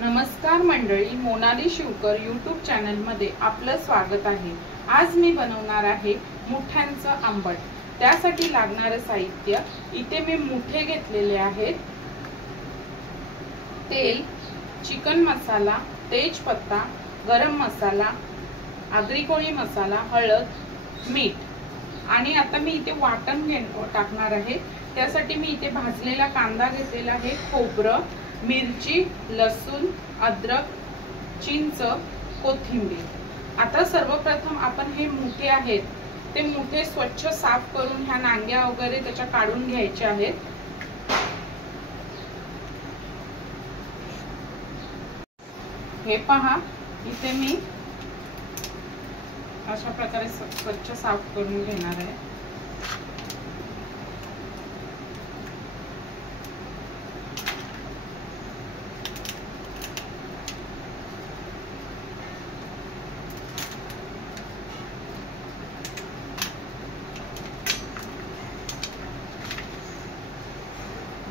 नमस्कार मंडळी, Monali Shivkar YouTube channel मध्ये आपलं स्वागत आहे। आज मी बनवणार आहे मुठ्यांचं आंबट। त्यासाठी लागणारे साहित्य इथे मी मुठे घेतलेले आहेत। तेल, चिकन मसाला, तेजपत्ता, गरम मसाला, आगरी कोळी मसाला, हळद, मीठ आणि आता मी इथे वाटण टाकणार आहे। त्यासाठी मी इथे भाजलेला कांदा घेतलेला आहे, खोबरं, मिरची, लसूण, अद्रक, चिंच, कोथिंबीर। आता सर्वप्रथम आपण हे मुठे आहेत ते मुठे स्वच्छ साफ करून ह्या नांग्या वगैरे त्याच्या काढून घ्यायचे आहेत। हे पहा, इथे मी अशा प्रकारे स्वच्छ साफ करून घेणार आहे।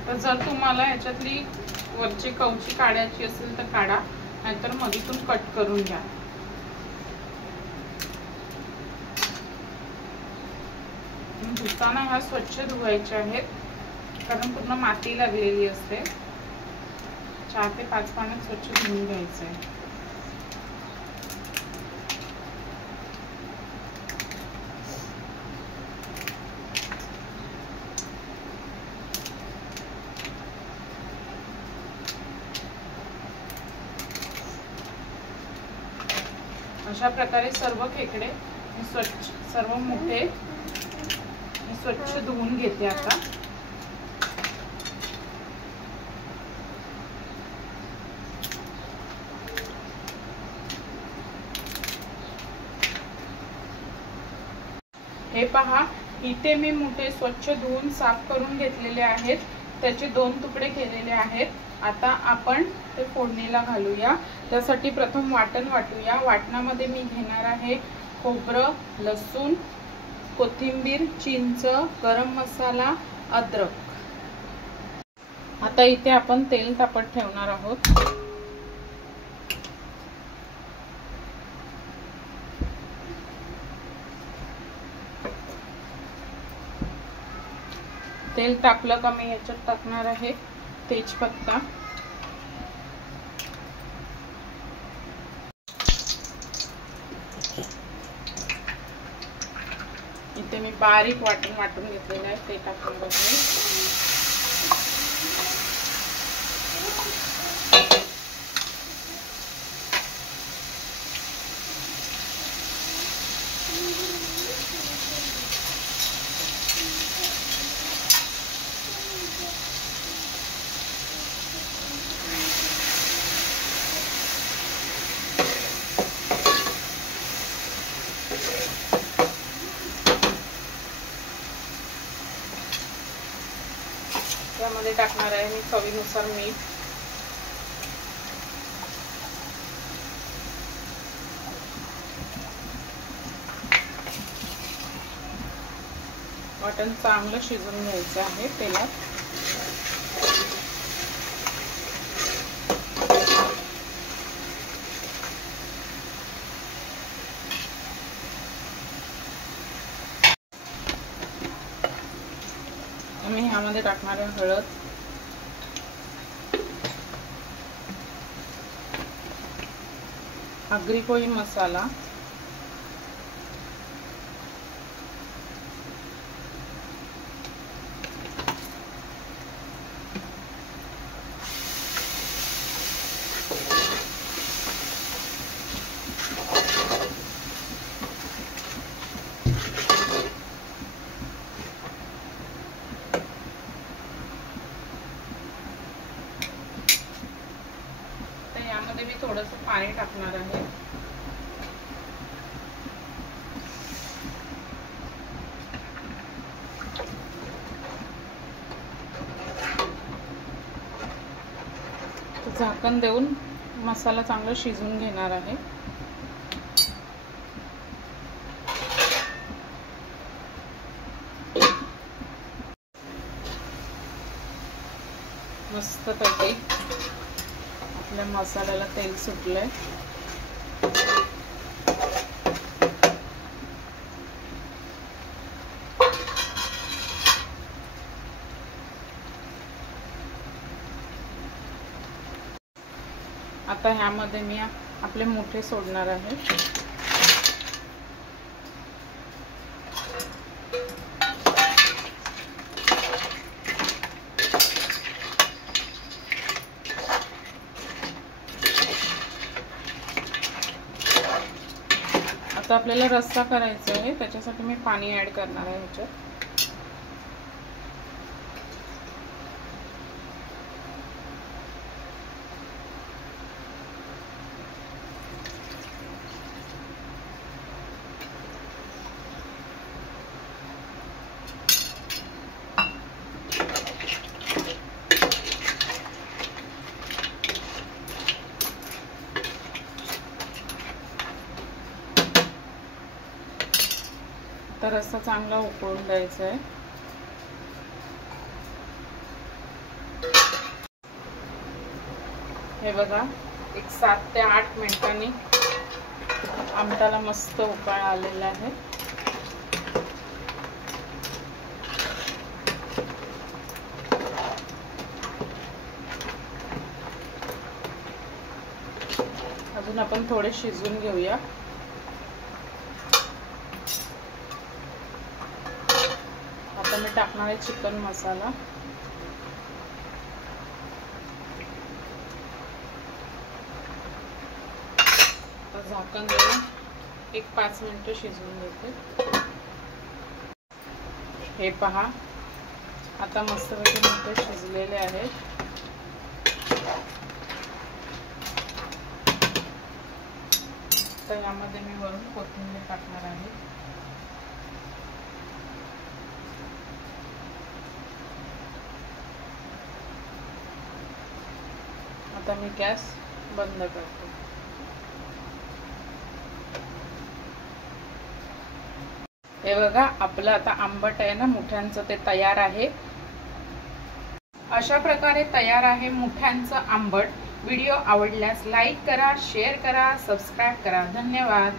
तर जर तुम्हाला याच्यातली वरची कवची काढायची असेल तर काढा, नाहीतर मधीतून कट करून घ्या। धुताना ह्या स्वच्छ धुवायचे आहेत, कारण पूर्ण माती लागलेली असते। 4 ते 5 पाण्यात स्वच्छ धुवून घ्यायचं आहे। अशा प्रकारे सर्व खेकडे स्वच्छ, सर्व मुठे स्वच्छ धुवून घेते आता। हे पहा, इथे मी मुठे स्वच्छ धुवून साफ करून घेतलेले आहेत। त्याचे 2 तुकडे केलेले आहेत। आता आपण ते फोडणीला घालूया। त्यासाठी प्रथम वाटण वाटूया। वाटणामध्ये मी घेणार आहे खोबरं, लसूण, कोथिंबीर, चिंच, गरम मसाला, अद्रक। आता इथे आपण तेल तापत ठेवणार आहोत। तेल तापलं का मी याच्यात टाकणार आहे तेजपत्ता, इथे मी बारीक वाटून घेतलेलं आहे ते टाकून बघूया। यामध्ये टाकणार आहे मी चवीनुसार मीठ, वाटण चांगलं शिजून घ्यायचं आहे तेलात। मी ह्यामध्ये टाकणार आहे हळद, आगरी कोळी मसाला, यामध्ये मी थोडंसं पाणी टाकणार आहे। झाकण देऊन मसाला चांगला शिजवून घेणार आहे। मस्तपैकी आपल्या मसाल्याला तेल सुटलंय. आता ह्यामध्ये मी आपले मोठे सोडणार आहे. आता आपल्याला रस्सा करायचा आहे, त्याच्यासाठी मी पाणी ऍड करणार आहे ह्याच्यात. तर रस्सा चांगला उकळून द्यायचा आहे. हे बघा, एक 7 ते 8 मिनिटांनी आमटाला मस्त उकळ आलेला आहे. अजून आपण थोडे शिजवून घेऊया. आता मी टाकणार आहे चिकन मसाला. झाकण देऊन एक 5 मिनिटं शिजवून घेते. हे पहा, आता मस्तपैकी मोठे शिजलेले आहेत. तर यामध्ये मी वरून कोथिंबीर टाकणार आहे. आता मी गॅस बंद करते. हे बघा, आपलं आता आंबट आहे ना मुठ्यांचं, ते तयार आहे. अशा प्रकारे तयार आहे मुठ्यांचं आंबट. व्हिडिओ आवडल्यास लाईक करा, शेअर करा, सबस्क्राईब करा. धन्यवाद.